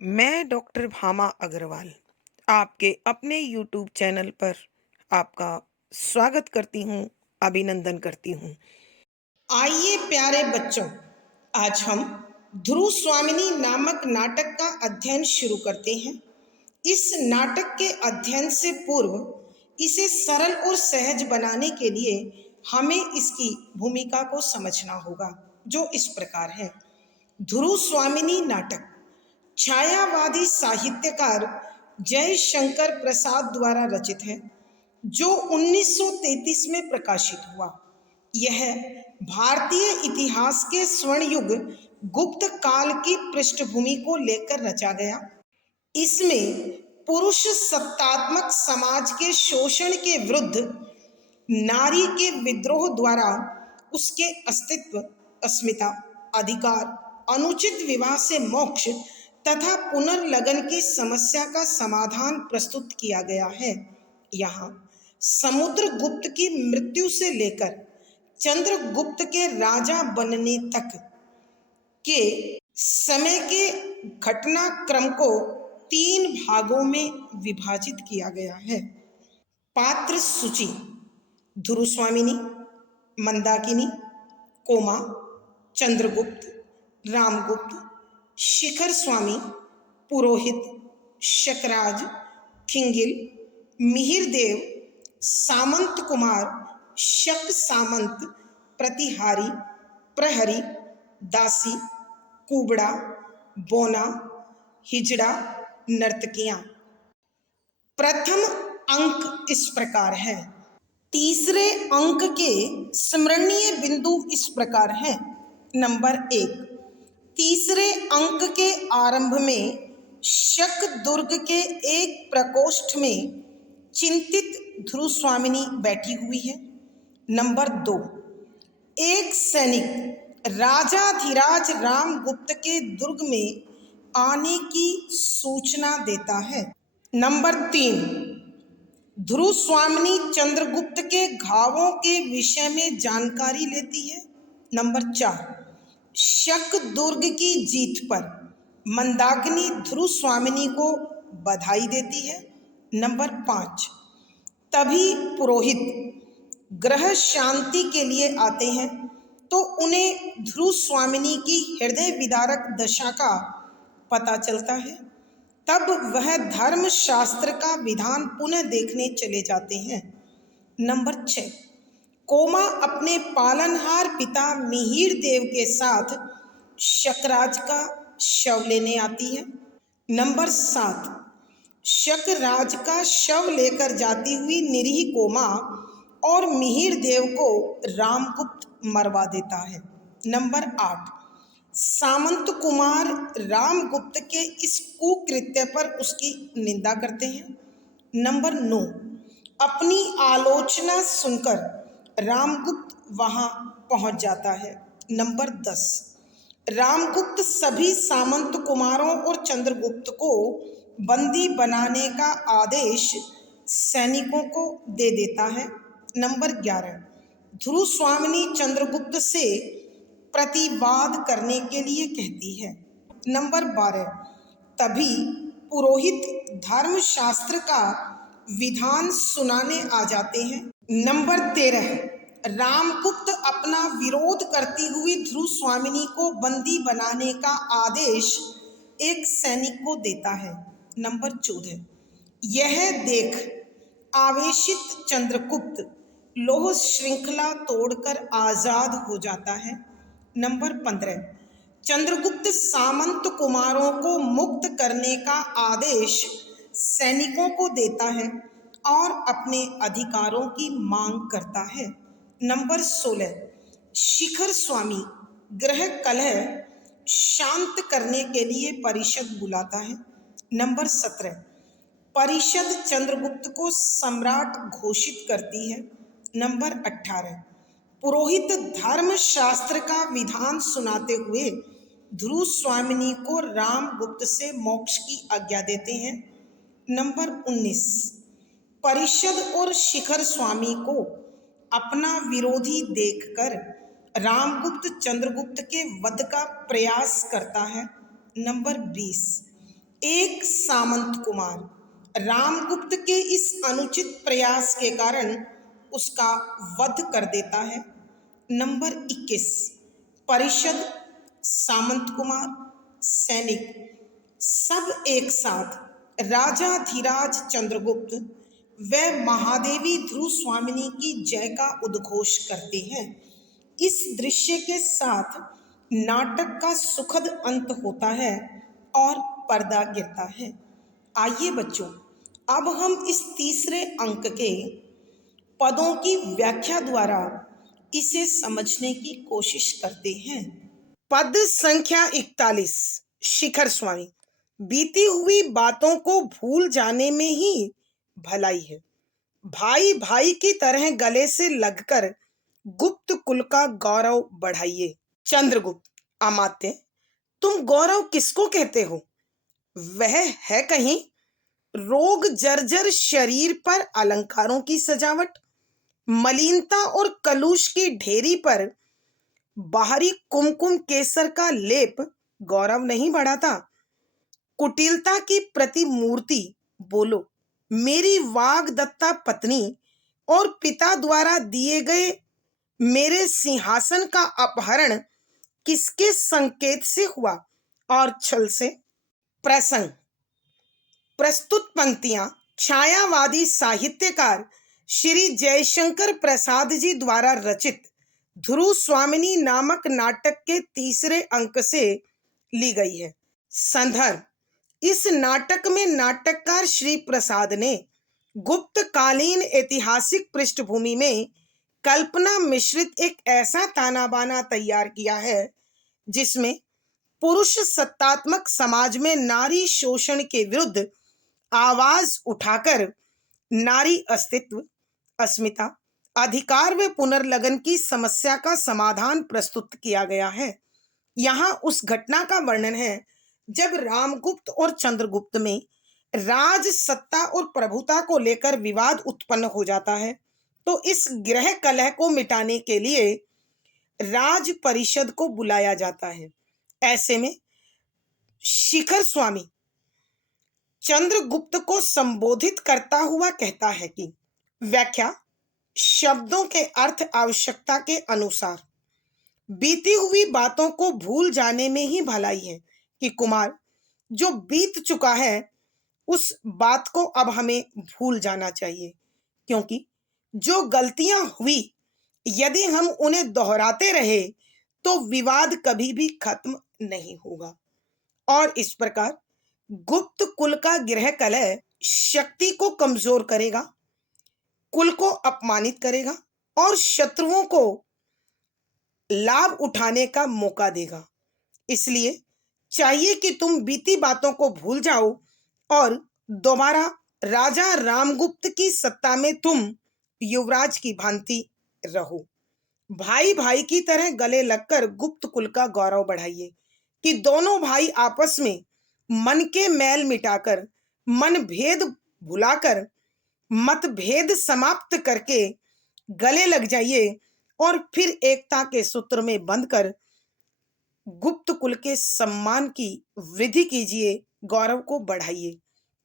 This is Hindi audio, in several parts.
मैं डॉक्टर भामा अग्रवाल आपके अपने यूट्यूब चैनल पर आपका स्वागत करती हूँ, अभिनंदन करती हूँ। आइए प्यारे बच्चों, आज हम ध्रुव स्वामिनी नामक नाटक का अध्ययन शुरू करते हैं। इस नाटक के अध्ययन से पूर्व इसे सरल और सहज बनाने के लिए हमें इसकी भूमिका को समझना होगा, जो इस प्रकार है। ध्रुव स्वामिनी नाटक छायावादी साहित्यकार जयशंकर प्रसाद द्वारा रचित है, जो 1933 में प्रकाशित हुआ। यह भारतीय इतिहास के स्वर्ण युग गुप्त काल की पृष्ठभूमि को लेकर रचा गया। इसमें पुरुष सत्तात्मक समाज के शोषण के विरुद्ध नारी के विद्रोह द्वारा उसके अस्तित्व, अस्मिता, अधिकार, अनुचित विवाह से मोक्ष तथा पुनर्लगन की समस्या का समाधान प्रस्तुत किया गया है। यहाँ समुद्रगुप्त की मृत्यु से लेकर चंद्रगुप्त के राजा बनने तक के समय के घटनाक्रम को 3 भागों में विभाजित किया गया है। पात्र सूची: ध्रुव स्वामिनी, मंदाकिनी, कोमा, चंद्रगुप्त, रामगुप्त, शिखर स्वामी, पुरोहित, शकराज, खिंगिल, मिहिरदेव, सामंत कुमार, शक सामंत, प्रतिहारी, प्रहरी, दासी, कुबड़ा, बोना, हिजड़ा, नर्तकियां। प्रथम अंक इस प्रकार है। तीसरे अंक के स्मरणीय बिंदु इस प्रकार हैं। नंबर 1, तीसरे अंक के आरंभ में शक दुर्ग के एक प्रकोष्ठ में चिंतित ध्रुव स्वामिनी बैठी हुई है। नंबर 2, एक सैनिक राजाधिराज रामगुप्त के दुर्ग में आने की सूचना देता है। नंबर 3, ध्रुव स्वामिनी चंद्रगुप्त के घावों के विषय में जानकारी लेती है। नंबर 4, शक दुर्ग की जीत पर मंदाकिनी ध्रुव स्वामिनी को बधाई देती है। नंबर 5, तभी पुरोहित ग्रह शांति के लिए आते हैं तो उन्हें ध्रुव स्वामिनी की हृदय विदारक दशा का पता चलता है। तब वह धर्मशास्त्र का विधान पुनः देखने चले जाते हैं। नंबर 6, कोमा अपने पालनहार पिता मिहिर देव के साथ शकराज का शव लेने आती है। नंबर 7, शकराज का शव लेकर जाती हुई निरीह कोमा और मिहिर देव को रामगुप्त मरवा देता है। नंबर 8, सामंत कुमार रामगुप्त के इस कुकृत्य पर उसकी निंदा करते हैं। नंबर 9, अपनी आलोचना सुनकर रामगुप्त वहां पहुंच जाता है। नंबर 10, रामगुप्त सभी सामंत कुमारों और चंद्रगुप्त को बंदी बनाने का आदेश सैनिकों को दे देता है। नंबर 11, ध्रुव स्वामिनी चंद्रगुप्त से प्रतिवाद करने के लिए कहती है। नंबर 12, तभी पुरोहित धर्मशास्त्र का विधान सुनाने आ जाते हैं। नंबर 13, रामगुप्त अपना विरोध करती हुई ध्रुव स्वामिनी को बंदी बनाने का आदेश एक सैनिक को देता है। नंबर 14, यह देख आवेशित चंद्रगुप्त लोह श्रृंखला तोड़कर आजाद हो जाता है। नंबर 15, चंद्रगुप्त सामंत कुमारों को मुक्त करने का आदेश सैनिकों को देता है और अपने अधिकारों की मांग करता है। नंबर 16, शिखर स्वामी ग्रह कलह शांत करने के लिए परिषद बुलाता है। नंबर 17, परिषद चंद्रगुप्त को सम्राट घोषित करती है। नंबर 18, पुरोहित धर्मशास्त्र का विधान सुनाते हुए ध्रुव स्वामिनी को रामगुप्त से मोक्ष की आज्ञा देते हैं। नंबर 19, परिषद और शिखर स्वामी को अपना विरोधी देखकर रामगुप्त चंद्रगुप्त के वध का प्रयास करता है। नंबर 20, एक सामंत कुमार रामगुप्त के इस अनुचित प्रयास के कारण उसका वध कर देता है। नंबर 21, परिषद, सामंत कुमार, सैनिक सब एक साथ राजाधिराज चंद्रगुप्त व महादेवी ध्रुव स्वामिनी की जय का उद्घोष करते हैं। इस दृश्य के साथ नाटक का सुखद अंत होता है और पर्दा गिरता है। आइए बच्चों, अब हम इस तीसरे अंक के पदों की व्याख्या द्वारा इसे समझने की कोशिश करते हैं। पद संख्या 41, शिखर स्वामी। बीती हुई बातों को भूल जाने में ही भलाई है। भाई भाई की तरह गले से लगकर गुप्त कुल का गौरव बढ़ाइए। चंद्रगुप्त, अमात्य, तुम गौरव किसको कहते हो? वह है कहीं रोग जर्जर शरीर पर अलंकारों की सजावट, मलिनता और कलुष की ढेरी पर बाहरी कुमकुम केसर का लेप गौरव नहीं बढ़ाता। कुटिलता की प्रतिमूर्ति बोलो, मेरी वाग्दत्ता पत्नी और पिता द्वारा दिए गए मेरे सिंहासन का अपहरण किसके संकेत से हुआ और छल से? प्रसंग। प्रस्तुत पंक्तियां छायावादी साहित्यकार श्री जयशंकर प्रसाद जी द्वारा रचित ध्रुव स्वामिनी नामक नाटक के तीसरे अंक से ली गई है। संदर्भ, इस नाटक में नाटककार श्री प्रसाद ने गुप्तकालीन ऐतिहासिक पृष्ठभूमि में कल्पना मिश्रित एक ऐसा ताना बाना तैयार किया है जिसमें पुरुष सत्तात्मक समाज में नारी शोषण के विरुद्ध आवाज उठाकर नारी अस्तित्व, अस्मिता, अधिकार व पुनर्लगन की समस्या का समाधान प्रस्तुत किया गया है। यहाँ उस घटना का वर्णन है जब रामगुप्त और चंद्रगुप्त में राज सत्ता और प्रभुता को लेकर विवाद उत्पन्न हो जाता है। तो इस गृह कलह को मिटाने के लिए राज परिषद को बुलाया जाता है। ऐसे में शिखर स्वामी चंद्रगुप्त को संबोधित करता हुआ कहता है कि व्याख्या, शब्दों के अर्थ आवश्यकता के अनुसार बीती हुई बातों को भूल जाने में ही भलाई है कि कुमार, जो बीत चुका है उस बात को अब हमें भूल जाना चाहिए, क्योंकि जो गलतियां हुई यदि हम उन्हें दोहराते रहे तो विवाद कभी भी खत्म नहीं होगा और इस प्रकार गुप्त कुल का गृह कलह शक्ति को कमजोर करेगा, कुल को अपमानित करेगा और शत्रुओं को लाभ उठाने का मौका देगा। इसलिए चाहिए कि तुम बीती बातों को भूल जाओ और दोबारा राजा रामगुप्त की सत्ता में तुम युवराज की भांति रहो। भाई भाई की तरह गले लगकर गुप्त कुल का गौरव बढ़ाइए कि दोनों भाई आपस में मन के मैल मिटाकर, मन भेद भुलाकर, मतभेद समाप्त करके गले लग जाइए और फिर एकता के सूत्र में बंधकर गुप्त कुल के सम्मान की वृद्धि कीजिए, गौरव को बढ़ाइए।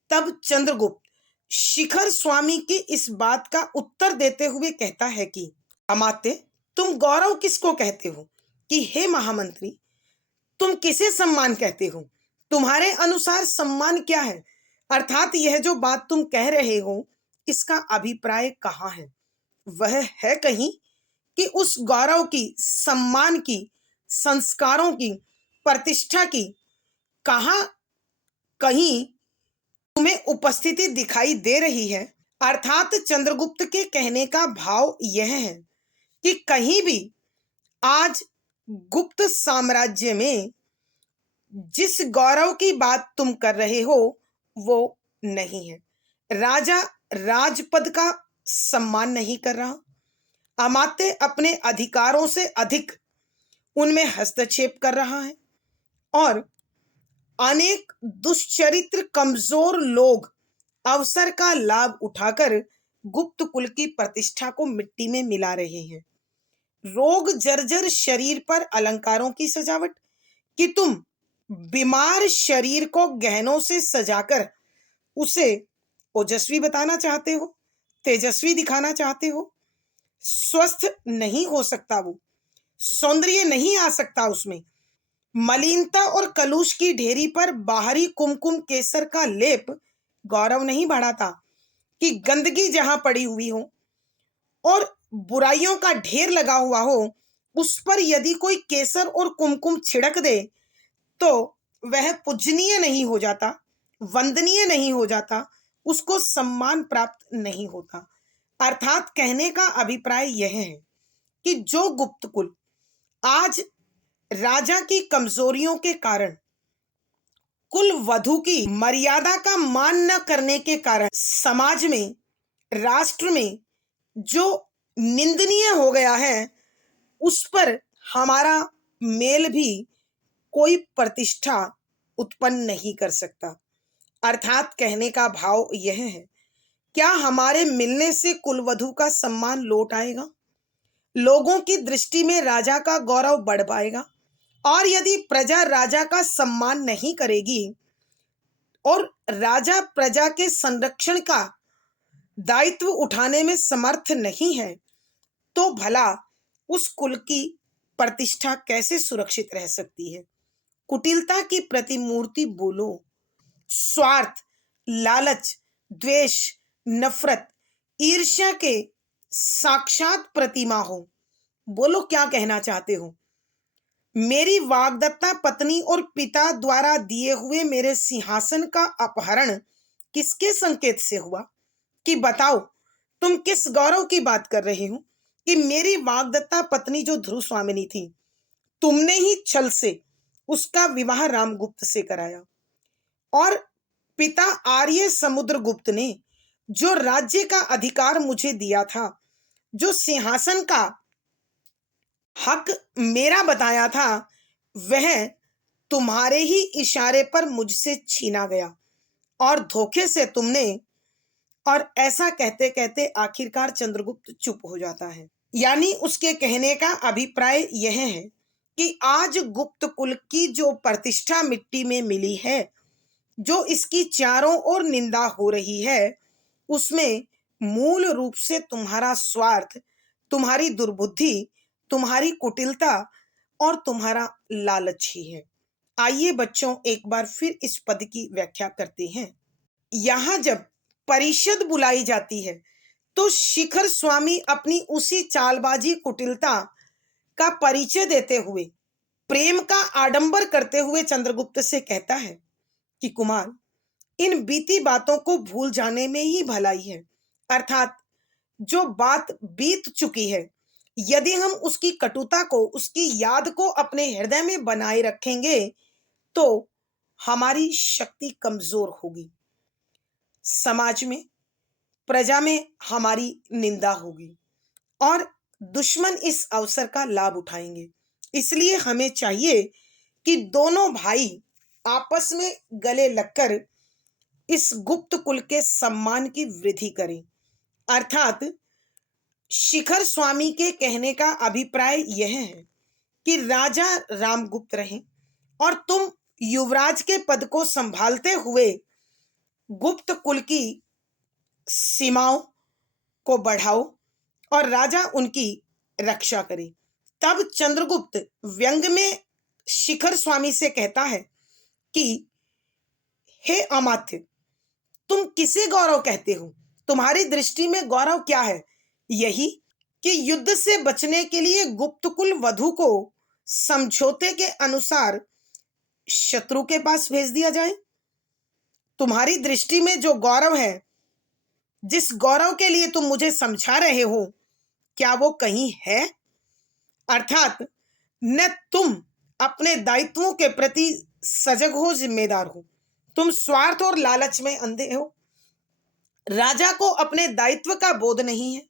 तब चंद्रगुप्त शिखर स्वामी की इस बात का उत्तर देते हुए कहता है कि अमात्य, तुम गौरव किसको कहते हो? कि हे महामंत्री, तुम किसे सम्मान कहते हो? तुम्हारे अनुसार सम्मान क्या है? अर्थात यह जो बात तुम कह रहे हो इसका अभिप्राय कहाँ है? वह है कहीं कि उस गौरव की, सम्मान की, संस्कारों की, प्रतिष्ठा की कहाँ कहीं तुम्हें उपस्थिति दिखाई दे रही है? अर्थात चंद्रगुप्त के कहने का भाव यह है कि कहीं भी आज गुप्त साम्राज्य में जिस गौरव की बात तुम कर रहे हो वो नहीं है। राजा राजपद का सम्मान नहीं कर रहा, अमात्य अपने अधिकारों से अधिक उनमें हस्तक्षेप कर रहा है और अनेक दुष्चरित्र कमजोर लोग अवसर का लाभ उठाकर गुप्त कुल की प्रतिष्ठा को मिट्टी में मिला रहे हैं। रोग जर्जर शरीर पर अलंकारों की सजावट कि तुम बीमार शरीर को गहनों से सजाकर उसे ओजस्वी बताना चाहते हो, तेजस्वी दिखाना चाहते हो। स्वस्थ नहीं हो सकता वो, सौंदर्य नहीं आ सकता उसमें। मलिनता और कलुष की ढेरी पर बाहरी कुमकुम केसर का लेप गौरव नहीं बढ़ाता। कि गंदगी जहां पड़ी हुई हो और बुराइयों का ढेर लगा हुआ हो, उस पर यदि कोई केसर और कुमकुम छिड़क दे तो वह पूजनीय नहीं हो जाता, वंदनीय नहीं हो जाता, उसको सम्मान प्राप्त नहीं होता। अर्थात कहने का अभिप्राय यह है कि जो गुप्त कुल आज राजा की कमजोरियों के कारण, कुल वधु की मर्यादा का मान न करने के कारण समाज में, राष्ट्र में जो निंदनीय हो गया है, उस पर हमारा मेल भी कोई प्रतिष्ठा उत्पन्न नहीं कर सकता। अर्थात कहने का भाव यह है, क्या हमारे मिलने से कुलवधु का सम्मान लौट आएगा? लोगों की दृष्टि में राजा का गौरव बढ़ पाएगा? और यदि प्रजा राजा का सम्मान नहीं करेगी और राजा प्रजा के संरक्षण का दायित्व उठाने में समर्थ नहीं है, तो भला उस कुल की प्रतिष्ठा कैसे सुरक्षित रह सकती है? कुटिलता की प्रतिमूर्ति बोलो, स्वार्थ, लालच, द्वेष, नफरत, ईर्ष्या के साक्षात प्रतिमा हो। बोलो क्या कहना चाहते हो? मेरी वाग्दत्ता पत्नी और पिता द्वारा दिए हुए मेरे सिंहासन का अपहरण किसके संकेत से हुआ? कि बताओ, तुम किस गौरव की बात कर रहे हो कि मेरी वाग्दत्ता पत्नी जो ध्रुव स्वामिनी थी, तुमने ही छल से उसका विवाह रामगुप्त से कराया। और पिता आर्य समुद्रगुप्त ने जो राज्य का अधिकार मुझे दिया था, जो सिंहासन का हक मेरा बताया था, वह तुम्हारे ही इशारे पर मुझसे छीना गया और धोखे से तुमने। और ऐसा कहते कहते आखिरकार चंद्रगुप्त चुप हो जाता है। यानी उसके कहने का अभिप्राय यह है कि आज गुप्त कुल की जो प्रतिष्ठा मिट्टी में मिली है, जो इसकी चारों ओर निंदा हो रही है, उसमें मूल रूप से तुम्हारा स्वार्थ, तुम्हारी दुर्बुद्धि, तुम्हारी कुटिलता और तुम्हारा लालच ही है। आइए बच्चों, एक बार फिर इस पद की व्याख्या करते हैं। यहां जब परिषद बुलाई जाती है तो शिखर स्वामी अपनी उसी चालबाजी, कुटिलता का परिचय देते हुए, प्रेम का आडंबर करते हुए चंद्रगुप्त से कहता है कि कुमार, इन बीती बातों को भूल जाने में ही भलाई है। अर्थात जो बात बीत चुकी है, यदि हम उसकी कटुता को, उसकी याद को अपने हृदय में बनाए रखेंगे तो हमारी शक्ति कमजोर होगी, समाज में, प्रजा में हमारी निंदा होगी और दुश्मन इस अवसर का लाभ उठाएंगे। इसलिए हमें चाहिए कि दोनों भाई आपस में गले लगकर इस गुप्त कुल के सम्मान की वृद्धि करें। अर्थात शिखर स्वामी के कहने का अभिप्राय यह है कि राजा रामगुप्त रहे और तुम युवराज के पद को संभालते हुए गुप्त कुल की सीमाओं को बढ़ाओ और राजा उनकी रक्षा करे। तब चंद्रगुप्त व्यंग में शिखर स्वामी से कहता है कि हे अमात्य, तुम किसे गौरव कहते हो? तुम्हारी दृष्टि में गौरव क्या है? यही कि युद्ध से बचने के लिए गुप्तकुल वधु को समझौते के अनुसार शत्रु के पास भेज दिया जाए? तुम्हारी दृष्टि में जो गौरव है, जिस गौरव के लिए तुम मुझे समझा रहे हो, क्या वो कहीं है? अर्थात न तुम अपने दायित्वों के प्रति सजग हो, जिम्मेदार हो, तुम स्वार्थ और लालच में अंधे हो। राजा को अपने दायित्व का बोध नहीं है,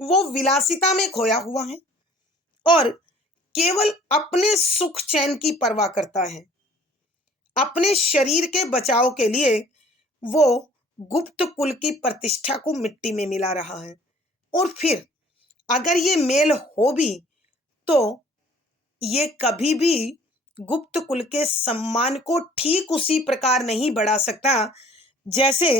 वो विलासिता में खोया हुआ है और केवल अपने सुख चैन की परवाह करता है। अपने शरीर के बचाव के लिए वो गुप्त कुल की प्रतिष्ठा को मिट्टी में मिला रहा है। और फिर अगर ये मेल हो भी तो ये कभी भी गुप्त कुल के सम्मान को ठीक उसी प्रकार नहीं बढ़ा सकता जैसे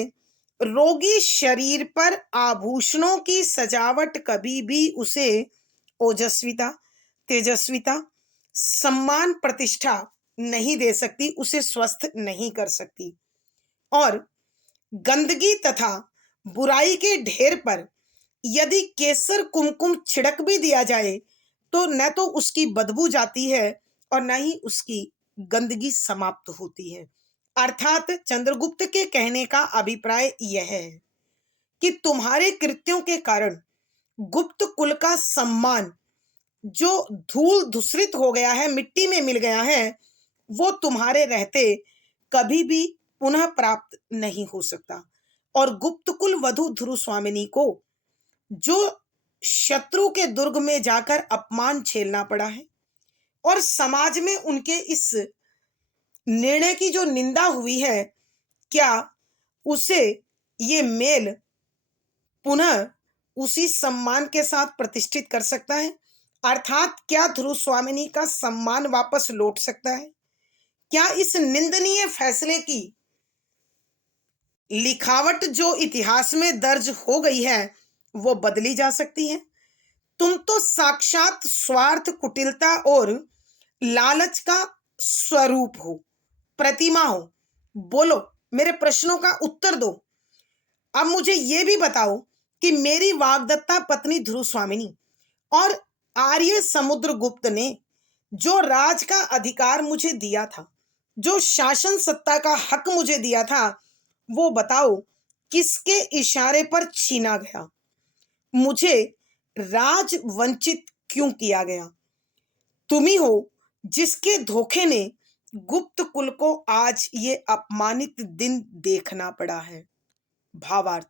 रोगी शरीर पर आभूषणों की सजावट कभी भी उसे ओजस्विता, तेजस्विता, सम्मान, प्रतिष्ठा नहीं दे सकती, उसे स्वस्थ नहीं कर सकती। और गंदगी तथा बुराई के ढेर पर यदि केसर कुमकुम छिड़क भी दिया जाए तो न तो उसकी बदबू जाती है और न ही उसकी गंदगी समाप्त होती है। अर्थात चंद्रगुप्त के कहने का अभिप्राय यह है कि तुम्हारे कृत्यों के कारण गुप्त कुल का सम्मान जो धूल धूसरित हो गया है, मिट्टी में मिल गया है, वो तुम्हारे रहते कभी भी पुनः प्राप्त नहीं हो सकता। और गुप्त कुल वधु ध्रुव स्वामिनी को जो शत्रु के दुर्ग में जाकर अपमान झेलना पड़ा है और समाज में उनके इस निर्णय की जो निंदा हुई है, क्या उसे ये मेल पुनः उसी सम्मान के साथ प्रतिष्ठित कर सकता है? अर्थात क्या ध्रुव स्वामिनी का सम्मान वापस लौट सकता है? क्या इस निंदनीय फैसले की लिखावट जो इतिहास में दर्ज हो गई है वो बदली जा सकती है? तुम तो साक्षात स्वार्थ, कुटिलता और लालच का स्वरूप हो, प्रतिमा हो। बोलो, मेरे प्रश्नों का उत्तर दो। अब मुझे ये भी बताओ कि मेरी वाग्दत्ता पत्नी ध्रुव स्वामिनी और आर्य समुद्रगुप्त ने जो राज का अधिकार मुझे दिया था, जो शासन सत्ता का हक मुझे दिया था, वो बताओ किसके इशारे पर छीना गया? मुझे राज वंचित क्यों किया गया? तुम ही हो जिसके धोखे ने गुप्त कुल को आज ये अपमानित दिन देखना पड़ा है। भावार्थ,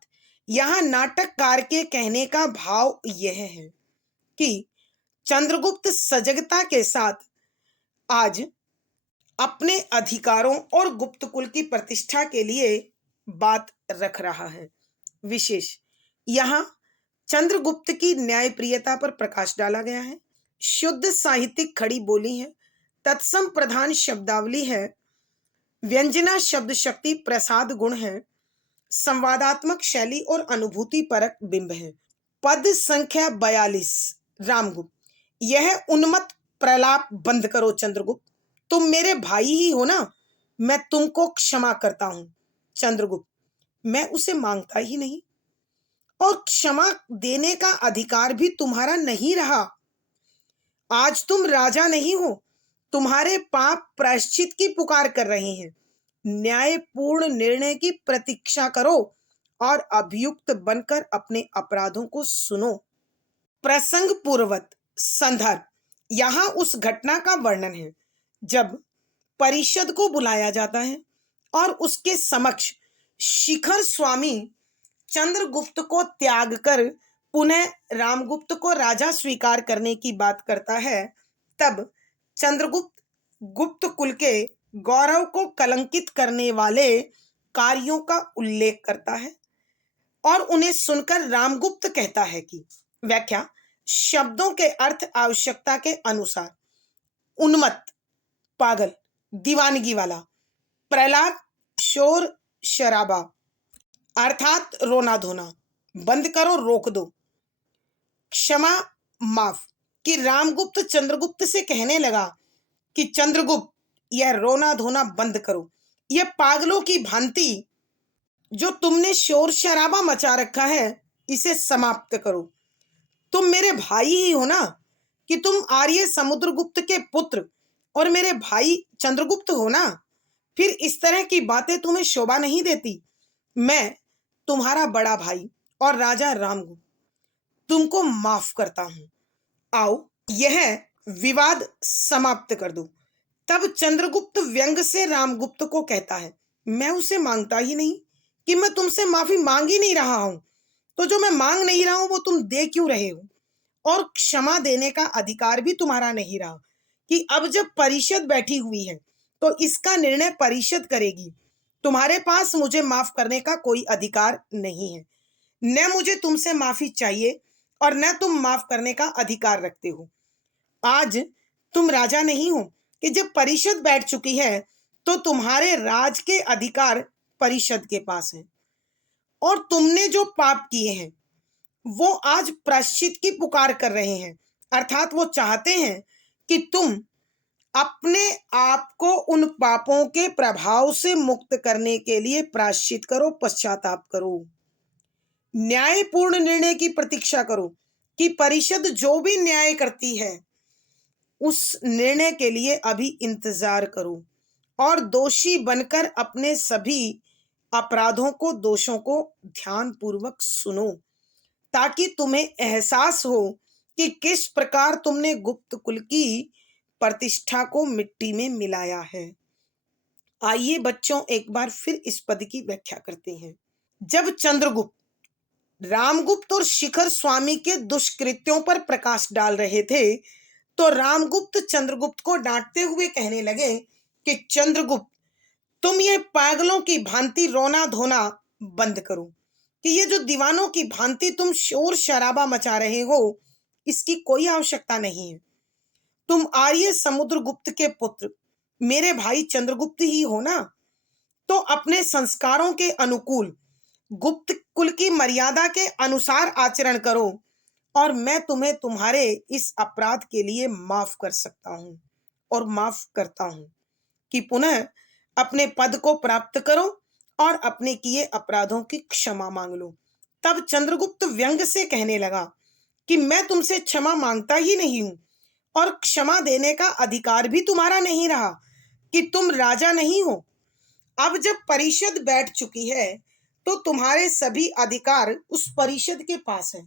यहां नाटककार के कहने का भाव यह है कि चंद्रगुप्त सजगता के साथ आज अपने अधिकारों और गुप्त कुल की प्रतिष्ठा के लिए बात रख रहा है। विशेष यहाँ चंद्रगुप्त की न्यायप्रियता पर प्रकाश डाला गया है। शुद्ध साहित्यिक खड़ी बोली है, तत्सम प्रधान शब्दावली है, व्यंजना शब्द शक्ति प्रसाद गुण है, संवादात्मक शैली और अनुभूति परक बिंब है। पद संख्या 42 रामगुप्त। यह उन्मत्त प्रलाप बंद करो चंद्रगुप्त, तुम मेरे भाई ही हो ना, मैं तुमको क्षमा करता हूं। चंद्रगुप्त, मैं उसे मांगता ही नहीं और क्षमा देने का अधिकार भी तुम्हारा नहीं रहा। आज तुम राजा नहीं हो, तुम्हारे पाप प्रायश्चित की पुकार कर रहे हैं। न्यायपूर्ण निर्णय की प्रतीक्षा करो और अभियुक्त बनकर अपने अपराधों को सुनो। प्रसंग पूर्वक संदर्भ, यहाँ उस घटना का वर्णन है जब परिषद को बुलाया जाता है और उसके समक्ष शिखर स्वामी चंद्रगुप्त को त्याग कर पुनः रामगुप्त को राजा स्वीकार करने की बात करता है। तब चंद्रगुप्त गुप्त कुल के गौरव को कलंकित करने वाले कार्यों का उल्लेख करता है और उन्हें सुनकर रामगुप्त कहता है कि व्याख्या, शब्दों के अर्थ आवश्यकता के अनुसार उन्मत्त, पागल, दीवानगी वाला, प्रहलाद, शोर शराबा अर्थात रोना धोना बंद करो, रोक दो, क्षमा, माफ। कि रामगुप्त चंद्रगुप्त से कहने लगा कि चंद्रगुप्त, यह रोना धोना बंद करो, यह पागलों की भांति जो तुमने शोर शराबा मचा रखा है इसे समाप्त करो। तुम मेरे भाई ही हो ना, कि तुम आर्य समुद्रगुप्त के पुत्र और मेरे भाई चंद्रगुप्त हो ना, फिर इस तरह की बातें तुम्हें शोभा नहीं देती। मैं तुम्हारा बड़ा भाई और राजा रामगुप्त तुमको माफ करता हूं। आओ यह विवाद समाप्त कर दो। तब चंद्रगुप्त व्यंग से रामगुप्त को कहता है, मैं उसे मांगता ही नहीं, कि मैं तुमसे माफी मांग ही नहीं रहा हूं, तो जो मैं मांग नहीं रहा हूं वो तुम दे क्यों रहे हो? और क्षमा देने का अधिकार भी तुम्हारा नहीं रहा, कि अब जब परिषद बैठी हुई है तो इसका निर्णय परिषद करेगी। तुम्हारे पास मुझे माफ करने का कोई अधिकार नहीं है। न मुझे तुमसे माफी चाहिए और न तुम माफ करने का अधिकार रखते हो। आज तुम राजा नहीं हो, कि जब परिषद बैठ चुकी है तो तुम्हारे राज के अधिकार परिषद के पास हैं, और तुमने जो पाप किए हैं वो आज प्रायश्चित की पुकार कर रहे हैं। अर्थात वो चाहते हैं कि तुम अपने आप को उन पापों के प्रभाव से मुक्त करने के लिए प्रायश्चित करो, पश्चाताप करो, न्यायपूर्ण निर्णय की प्रतीक्षा करो कि परिषद जो भी न्याय करती है उस निर्णय के लिए अभी इंतजार करो, और दोषी बनकर अपने सभी अपराधों को, दोषों को ध्यानपूर्वक सुनो, ताकि तुम्हें एहसास हो कि किस प्रकार तुमने गुप्त कुल की प्रतिष्ठा को मिट्टी में मिलाया है। आइए बच्चों, एक बार फिर इस पद की व्याख्या करते हैं। जब चंद्रगुप्त रामगुप्त और शिखर स्वामी के दुष्कृत्यों पर प्रकाश डाल रहे थे तो रामगुप्त चंद्रगुप्त को डांटते हुए कहने लगे कि चंद्रगुप्त, तुम ये पागलों की भांति रोना धोना बंद करो, कि ये जो दीवानों की भांति तुम शोर शराबा मचा रहे हो, इसकी कोई आवश्यकता नहीं है। तुम आर्य समुद्रगुप्त के पुत्र मेरे भाई चंद्रगुप्त ही हो ना, तो अपने संस्कारों के अनुकूल गुप्त कुल की मर्यादा के अनुसार आचरण करो, और मैं तुम्हें तुम्हारे इस अपराध के लिए माफ कर सकता हूं और माफ करता हूं कि पुनः अपने पद को प्राप्त करो और अपने किए अपराधों की क्षमा मांग लो। तब चंद्रगुप्त व्यंग से कहने लगा कि मैं तुमसे क्षमा मांगता ही नहीं हूं, और क्षमा देने का अधिकार भी तुम्हारा नहीं रहा, कि तुम राजा नहीं हो। अब जब परिषद बैठ चुकी है तो तुम्हारे सभी अधिकार उस परिषद के पास हैं,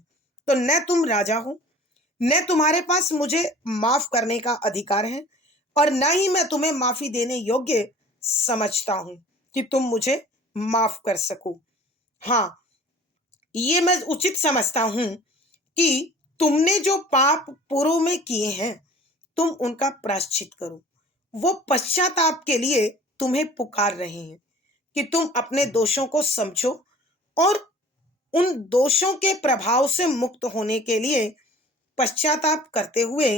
तो न तुम राजा हो, न तुम्हारे पास मुझे माफ करने का अधिकार है, और न ही मैं तुम्हें माफी देने योग्य समझता हूं कि तुम मुझे माफ कर सको। हाँ, ये मैं उचित समझता हूं कि तुमने जो पाप पूर्व में किए हैं तुम उनका प्रायश्चित करो। वो पश्चाताप के लिए तुम्हें पुकार रहे हैं कि तुम अपने दोषों को समझो और उन दोषों के प्रभाव से मुक्त होने के लिए पश्चाताप करते हुए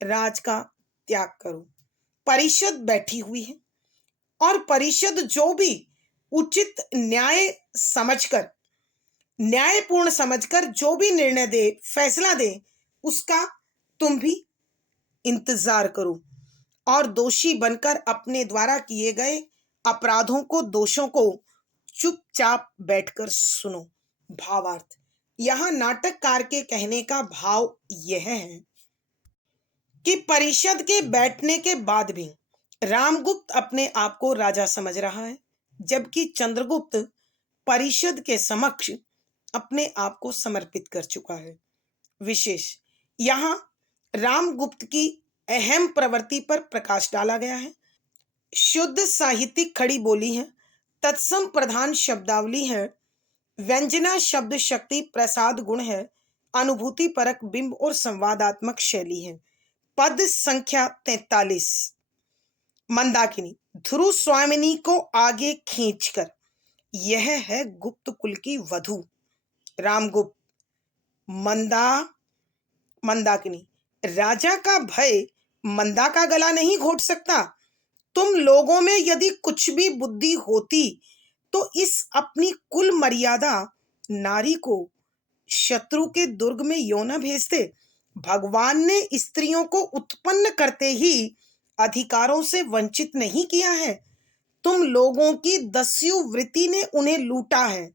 राज का त्याग करो। परिषद बैठी हुई है और परिषद जो भी उचित न्यायपूर्ण समझकर जो भी निर्णय दे, फैसला दे, उसका तुम भी इंतजार करो, और दोषी बनकर अपने द्वारा किए गए अपराधों को, दोषों को चुपचाप बैठकर सुनो। भावार्थ, यहाँ नाटककार के कहने का भाव यह है कि परिषद के बैठने के बाद भी रामगुप्त अपने आप को राजा समझ रहा है, जबकि चंद्रगुप्त परिषद के समक्ष अपने आप को समर्पित कर चुका है। विशेष यहाँ रामगुप्त की अहम प्रवृत्ति पर प्रकाश डाला गया है। शुद्ध साहित्यिक खड़ी बोली है, तत्सम प्रधान शब्दावली है, व्यंजना शब्द शक्ति प्रसाद गुण है, अनुभूति परक बिंब और संवादात्मक शैली है। पद संख्या 43। मंदाकिनी ध्रुव स्वामिनी को आगे खींचकर, यह है गुप्त कुल की वधू। रामगुप्त मंदाकिनी, राजा का भय मंदा का गला नहीं घोट सकता। तुम लोगों में यदि कुछ भी बुद्धि होती तो इस अपनी कुल मर्यादा नारी को शत्रु के दुर्ग में यों न भेजते। भगवान ने स्त्रियों को उत्पन्न करते ही अधिकारों से वंचित नहीं किया है, तुम लोगों की दस्यु वृत्ति ने उन्हें लूटा है।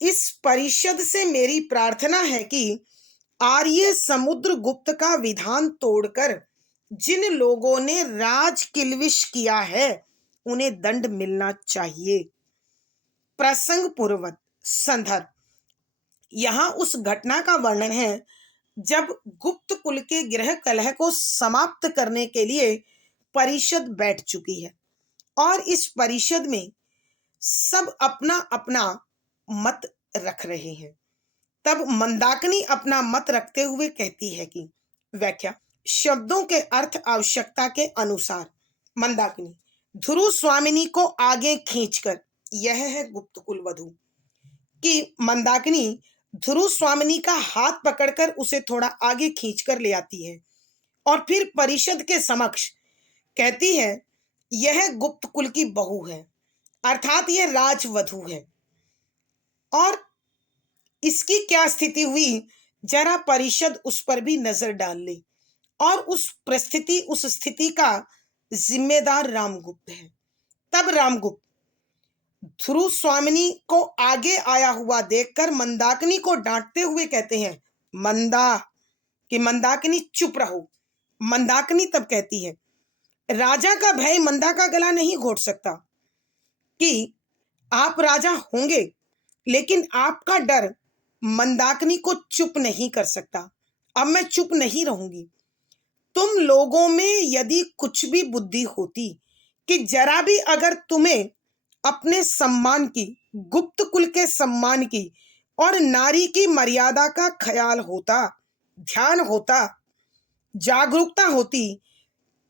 इस परिषद से मेरी प्रार्थना है कि आर्य समुद्रगुप्त का विधान तोड़कर जिन लोगों ने राज किल्विश किया है उन्हें दंड मिलना चाहिए। प्रसंग पूर्वक संदर्भ, यहाँ उस घटना का वर्णन है जब गुप्त कुल के गृह कलह को समाप्त करने के लिए परिषद बैठ चुकी है, और इस परिषद में सब अपना अपना मत रख रहे हैं। तब मंदाकिनी अपना मत रखते हुए कहती है कि व्याख्या, शब्दों के अर्थ आवश्यकता के अनुसार। मंदाकिनी ध्रुव स्वामिनी को आगे खींचकर, यह है गुप्त कुल वधू। कि मंदाकिनी ध्रुव स्वामिनी का हाथ पकड़कर उसे थोड़ा आगे खींचकर ले आती है और फिर परिषद के समक्ष कहती है यह गुप्त कुल की बहू है, अर्थात यह राजवधू है। और इसकी क्या स्थिति हुई, जरा परिषद उस पर भी नजर डाल ले। और उस स्थिति का जिम्मेदार रामगुप्त है। तब रामगुप्त ध्रुव स्वामिनी को आगे आया हुआ देखकर मंदाकिनी को डांटते हुए कहते हैं, मंदा कि मंदाकिनी चुप रहो। मंदाकिनी तब कहती है, राजा का भय मंदा का गला नहीं घोट सकता। कि आप राजा होंगे, लेकिन आपका डर मंदाकिनी को चुप नहीं कर सकता। अब मैं चुप नहीं रहूंगी। तुम लोगों में यदि कुछ भी बुद्धि होती कि जरा भी अगर तुम्हें अपने सम्मान की, गुप्त कुल के सम्मान की और नारी की मर्यादा का ख्याल होता, ध्यान होता, जागरूकता होती,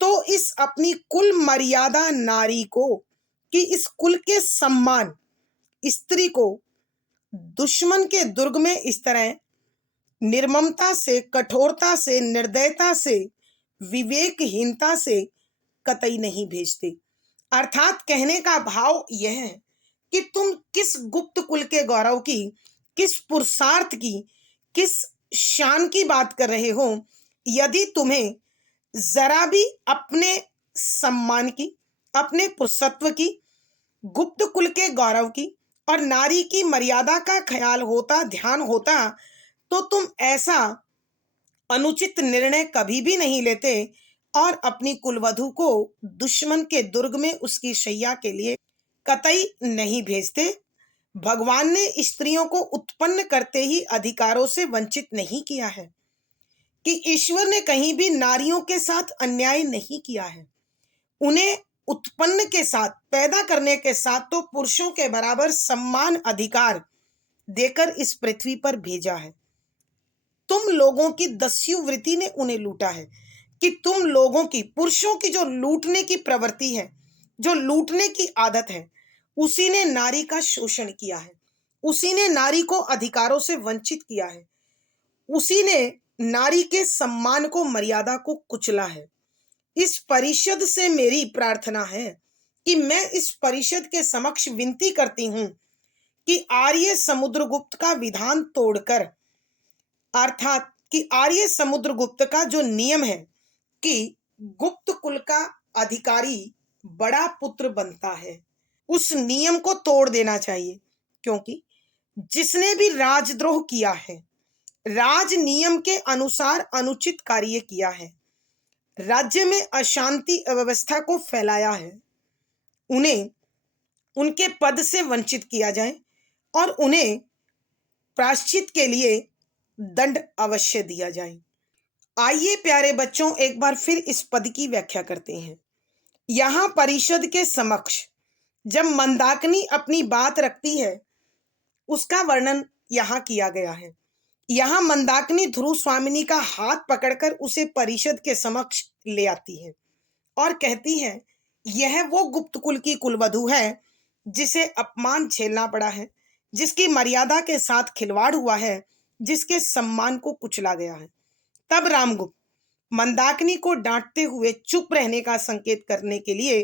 तो इस अपनी कुल मर्यादा नारी को, कि इस कुल के सम्मान स्त्री को दुश्मन के दुर्ग में इस तरह निर्ममता से, कठोरता से, निर्दयता से, विवेकहीनता से कतई नहीं भेजते। अर्थात कहने का भाव यह है कि तुम किस गुप्त कुल के गौरव की, किस पुरुषार्थ की, किस शान की बात कर रहे हो। यदि तुम्हें जरा भी अपने सम्मान की, अपने पुरुषत्व की, गुप्त कुल के गौरव की और नारी की मर्यादा का ख्याल होता, ध्यान होता, तो तुम ऐसा अनुचित निर्णय कभी भी नहीं लेते और अपनी कुलवधू को दुश्मन के दुर्ग में उसकी शैया के लिए कतई नहीं भेजते। भगवान ने स्त्रियों को उत्पन्न करते ही अधिकारों से वंचित नहीं किया है, कि ईश्वर ने कहीं भी नारियों के साथ अन्याय नहीं किया है। उन्हें उत्पन्न के साथ, पैदा करने के साथ तो पुरुषों के बराबर सम्मान अधिकार देकर इस पृथ्वी पर भेजा है। तुम लोगों की दस्यु वृत्ति ने उन्हें लूटा है, कि तुम लोगों की, पुरुषों की जो लूटने की प्रवृत्ति है, जो लूटने की आदत है, उसी ने नारी का शोषण किया है, उसी ने नारी को अधिकारों से वंचित किया है, उसी ने नारी के सम्मान को, मर्यादा को कुचला है। इस परिषद से मेरी प्रार्थना है कि मैं इस परिषद के समक्ष विनती करती हूं कि आर्य समुद्रगुप्त का विधान तोड़कर, अर्थात कि आर्य समुद्रगुप्त का जो नियम है कि गुप्त कुल का अधिकारी बड़ा पुत्र बनता है, उस नियम को तोड़ देना चाहिए। क्योंकि जिसने भी राजद्रोह किया है, राज नियम के अनुसार अनुचित कार्य किया है, राज्य में अशांति अव्यवस्था को फैलाया है, उन्हें उनके पद से वंचित किया जाए और उन्हें प्रायश्चित के लिए दंड अवश्य दिया जाए। आइए प्यारे बच्चों, एक बार फिर इस पद की व्याख्या करते हैं। यहाँ परिषद के समक्ष जब मंदाकिनी अपनी बात रखती है, उसका वर्णन यहाँ किया गया है। यहाँ मंदाकिनी ध्रुव स्वामिनी का हाथ पकड़कर उसे परिषद के समक्ष ले आती है और कहती है, यह वो गुप्त कुल की कुलवधू है जिसे अपमान झेलना पड़ा है, जिसकी मर्यादा के साथ खिलवाड़ हुआ है, जिसके सम्मान को कुचला गया है। तब रामगुप्त मंदाकिनी को डांटते हुए चुप रहने का संकेत करने के लिए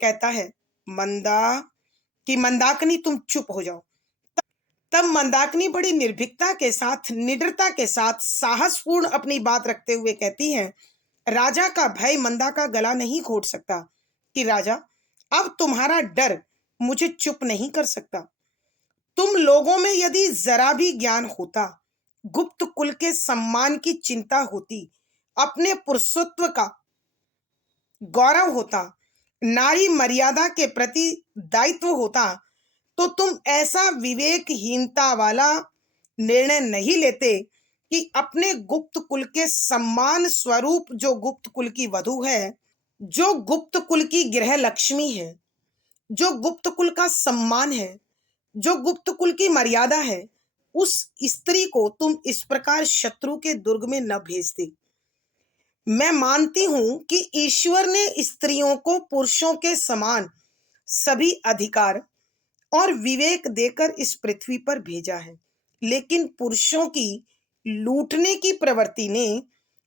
कहता है, मंदाकिनी तुम चुप हो जाओ। तब मंदाकिनी बड़ी निर्भीकता के साथ, निडरता के साथ, साहसपूर्ण अपनी बात रखते हुए कहती है, राजा का भय मंदा का गला नहीं घोट सकता। कि राजा, अब तुम्हारा डर मुझे चुप नहीं कर सकता। तुम लोगों में यदि जरा भी ज्ञान होता, गुप्त कुल के सम्मान की चिंता होती, अपने पुरुषत्व का गौरव होता, नारी मर्यादा के प्रति दायित्व होता, तो तुम ऐसा विवेकहीनता वाला निर्णय नहीं लेते कि अपने गुप्त कुल के सम्मान स्वरूप, जो गुप्त कुल की वधू है, जो गुप्त कुल की गृह लक्ष्मी है, जो गुप्त कुल का सम्मान है, जो गुप्त कुल की मर्यादा है, उस स्त्री को तुम इस प्रकार शत्रु के दुर्ग में न भेजते। मैं मानती हूं कि ईश्वर ने स्त्रियों को पुरुषों के समान सभी अधिकार और विवेक देकर इस पृथ्वी पर भेजा है, लेकिन पुरुषों की लूटने की प्रवृत्ति ने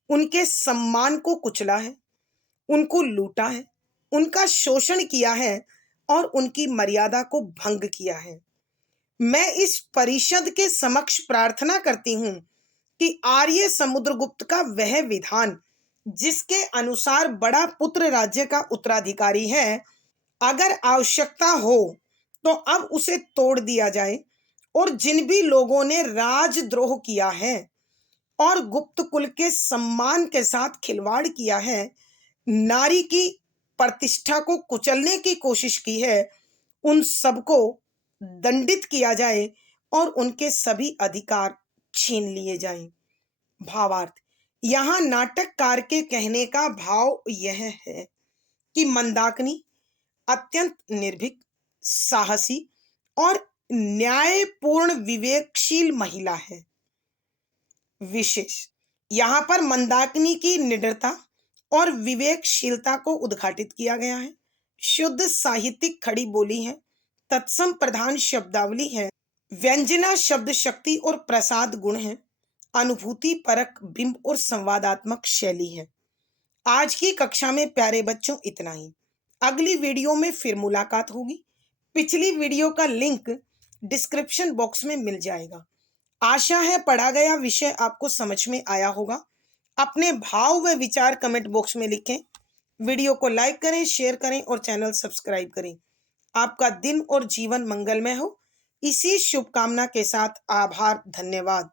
उनके सम्मान को कुचला है, उनको लूटा है, उनका शोषण किया है और उनकी मर्यादा को भंग किया है। मैं इस परिषद के समक्ष प्रार्थना करती हूं कि आर्य समुद्रगुप्त का वह विधान जिसके अनुसार बड़ा पुत्र राज्य का उत्तराधिकारी है, अगर आवश्यकता हो तो अब उसे तोड़ दिया जाए और जिन भी लोगों ने राजद्रोह किया है और गुप्त कुल के सम्मान के साथ खिलवाड़ किया है, नारी की प्रतिष्ठा को कुचलने की कोशिश की है, उन सबको दंडित किया जाए और उनके सभी अधिकार छीन लिए जाएं। भावार्थ, यहाँ नाटककार के कहने का भाव यह है कि मंदाकिनी अत्यंत निर्भीक, साहसी और न्यायपूर्ण विवेकशील महिला है। विशेष यहाँ पर मंदाकिनी की निडरता और विवेकशीलता को उद्घाटित किया गया है। शुद्ध साहित्यिक खड़ी बोली है, तत्सम प्रधान शब्दावली है, व्यंजना शब्द शक्ति और प्रसाद गुण है, अनुभूति परक बिंब और संवादात्मक शैली है। आज की कक्षा में प्यारे बच्चों इतना ही। अगली वीडियो में फिर मुलाकात होगी। पिछली वीडियो का लिंक डिस्क्रिप्शन बॉक्स में मिल जाएगा। आशा है पढ़ा गया विषय आपको समझ में आया होगा। अपने भाव व विचार कमेंट बॉक्स में लिखें। वीडियो को लाइक करें, शेयर करें और चैनल सब्सक्राइब करें। आपका दिन और जीवन मंगलमय हो, इसी शुभकामना के साथ आभार, धन्यवाद।